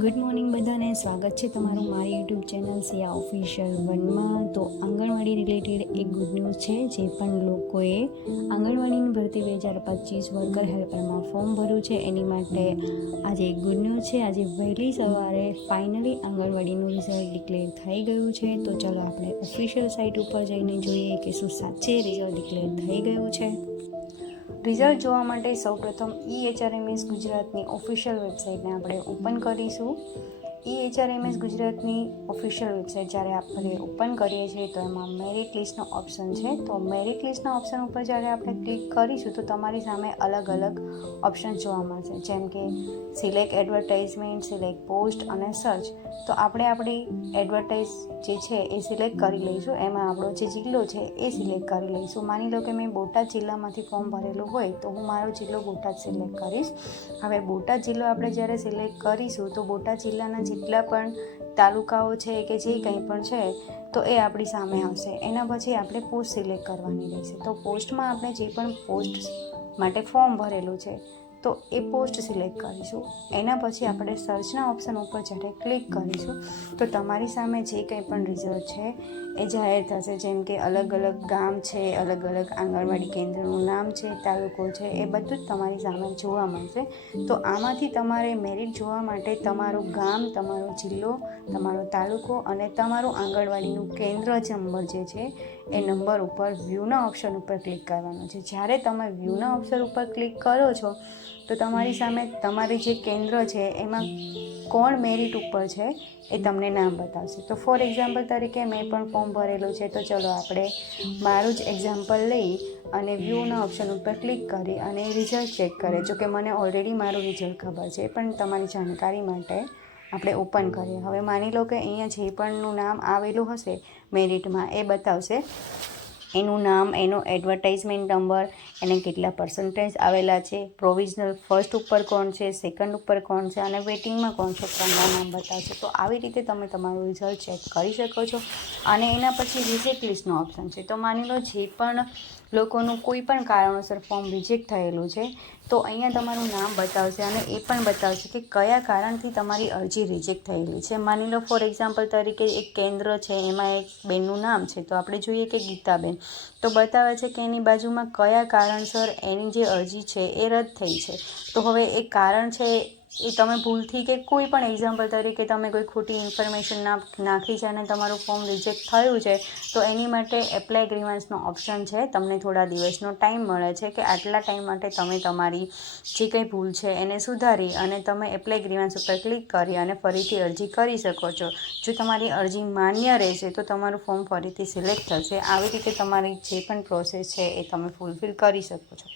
Good morning બધાને. સ્વાગત છે તમારું મારી યુટ્યુબ ચેનલ સિયા ઓફિશિયલ વનમાં. તો આંગણવાડી રિલેટેડ એક ગુડ ન્યૂઝ છે જે પણ લોકોએ આંગણવાડીની ભરતી બે હજાર પચીસ વર્કર હેલ્પરમાં ફોર્મ ભર્યું છે. એની માટે આજે ગુડ ન્યૂઝ છે. આજે વહેલી સવારે ફાઇનલી આંગણવાડીનું રિઝલ્ટ ડિક્લેર થઈ ગયું છે. તો ચાલો આપણે ઓફિશિયલ સાઇટ ઉપર જઈને જોઈએ કે શું સાચે રિઝલ્ટ ડિક્લેર થઈ ગયું છે. રિઝલ્ટ જોવા માટે સૌપ્રથમ ઈ એચઆરએમએસ ગુજરાતની ઓફિશિયલ વેબસાઇટને આપણે ઓપન કરીશું. ઈ એચઆરએમએસ ગુજરાતની ઓફિશિયલ વેબસાઇટ જ્યારે આપણે ઓપન કરીએ છીએ, તો એમાં મેરિટ લિસ્ટનો ઓપ્શન છે. તો મેરિટ લિસ્ટના ઓપ્શન ઉપર જ્યારે આપણે ક્લિક કરીશું, તો તમારી સામે અલગ અલગ ઓપ્શન જોવા મળશે. જેમ કે સિલેક્ટ એડવર્ટાઇઝમેન્ટ સિલેક્ટ પોસ્ટ અને સર્ચ તો આપણે આપણી એડવર્ટાઇઝ જે છે એ સિલેક્ટ કરી લઈશું. એમાં આપણો જે જિલ્લો છે એ સિલેક્ટ કરી લઈશું. માની લો કે મેં બોટાદ જિલ્લામાંથી ફોર્મ ભરેલું હોય, તો હું મારો જિલ્લો બોટાદ સિલેક્ટ કરીશ. હવે બોટાદ જિલ્લો આપણે જ્યારે સિલેક્ટ કરીશું, તો બોટાદ જિલ્લાના જેટલા પણ તાલુકાઓ છે કે જે કંઈ પણ છે, તો એ આપણી સામે આવશે. એના પછી આપણે પોસ્ટ સિલેક્ટ કરવાની રહેશે. તો પોસ્ટમાં આપણે જે પણ પોસ્ટ માટે ફોર્મ ભરેલું છે તો એ પોસ્ટ સિલેક્ટ કરીશું. એના પછી આપણે સર્ચના ઓપ્શન ઉપર જ્યારે ક્લિક કરીશું, તો તમારી સામે જે કંઈ પણ રિઝલ્ટ છે, એ જાહેર થશે. જેમ કે અલગ અલગ ગામ છે, અલગ અલગ આંગણવાડી કેન્દ્રનું નામ છે, તાલુકો છે, એ બધું જ તમારી સામે જોવા મળશે. તો આમાંથી તમારે મેરિટ જોવા માટે તમારું ગામ, તમારો જિલ્લો, તમારો તાલુકો અને તમારું આંગણવાડીનું કેન્દ્ર નંબર જે છે, એ નંબર ઉપર વ્યૂના ઓપ્શન ઉપર ક્લિક કરવાનું છે. જ્યારે તમે વ્યૂના ઓપ્શન ઉપર ક્લિક કરો છો તો તમારી સામે તમારી જે કેન્દ્ર છે, એમાં કોણ મેરિટ ઉપર છે, એ તમને નામ બતાવશે. તો ફોર એક્ઝામ્પલ તરીકે મેં પણ ફોર્મ ભરેલું છે, તો ચલો આપણે મારું જ એક્ઝામ્પલ લઈ અને વ્યૂના ઓપ્શન ઉપર ક્લિક કરી અને રિઝલ્ટ ચેક કરે. જો કે મને ઓલરેડી મારું રિઝલ્ટ ખબર છે પણ તમારી જાણકારી માટે આપણે ઓપન કરીએ. હવે માની લો કે અહીંયા જે પણનું નામ આવેલું હશે મેરિટમાં એ બતાવશે. એનું નામ, એનો એડવર્ટાઇઝમેન્ટ નંબર એને કેટલા પર્સન્ટેજ આવેલા છે પ્રોવિઝનલ ફર્સ્ટ ઉપર કોણ છે સેકન્ડ ઉપર કોણ છે, અને વેટિંગમાં કોણ છે કોણના નામ બતાવશે. તો આવી રીતે તમે તમારું રિઝલ્ટ ચેક કરી શકો છો. અને એના પછી રિજેક્ટ લિસ્ટનો ઓપ્શન છે. તો માની લો જે પણ લોકોનું કોઈ પણ કારણોસર ફોર્મ રિજેક્ટ થયેલું છે તો અહીંયા તમારું નામ બતાવશે અને એ પણ બતાવશે કે કયા કારણથી તમારી અરજી રિજેક્ટ થયેલી છે. માની લો ફોર એક્ઝામ્પલ તરીકે એક કેન્દ્ર છે, એમાં એક બેનનું નામ છે, તો આપણે જોઈએ કે ગીતાબેન. તો બતાવે છે કે એની બાજુમાં કયા કારણસર એની જે અરજી છે એ રદ થઈ છે. તો હવે એ કારણ છે એ તમે ભૂલથી કે કોઈ પણ એક્ઝામ્પલ તરીકે તમે કોઈ ખોટી ઇન્ફોર્મેશન નાખી છે અને તમારું ફોર્મ રિજેક્ટ થયું છે, તો એની માટે એપ્લાય ગ્રીવન્સનો ઓપ્શન છે. તમને થોડા દિવસનો ટાઈમ મળે છે કે આટલા ટાઈમ માટે તમે તમારી જે કંઈ ભૂલ છે એને સુધારી અને તમે એપ્લાય ગ્રીવન્સ ઉપર ક્લિક કરી અને ફરીથી અરજી કરી શકો છો. જો તમારી અરજી માન્ય રહેશે, તો તમારું ફોર્મ ફરીથી સિલેક્ટ થશે. આવી રીતે તમારી જે પણ પ્રોસેસ છે એ તમે ફૂલફિલ કરી શકો છો.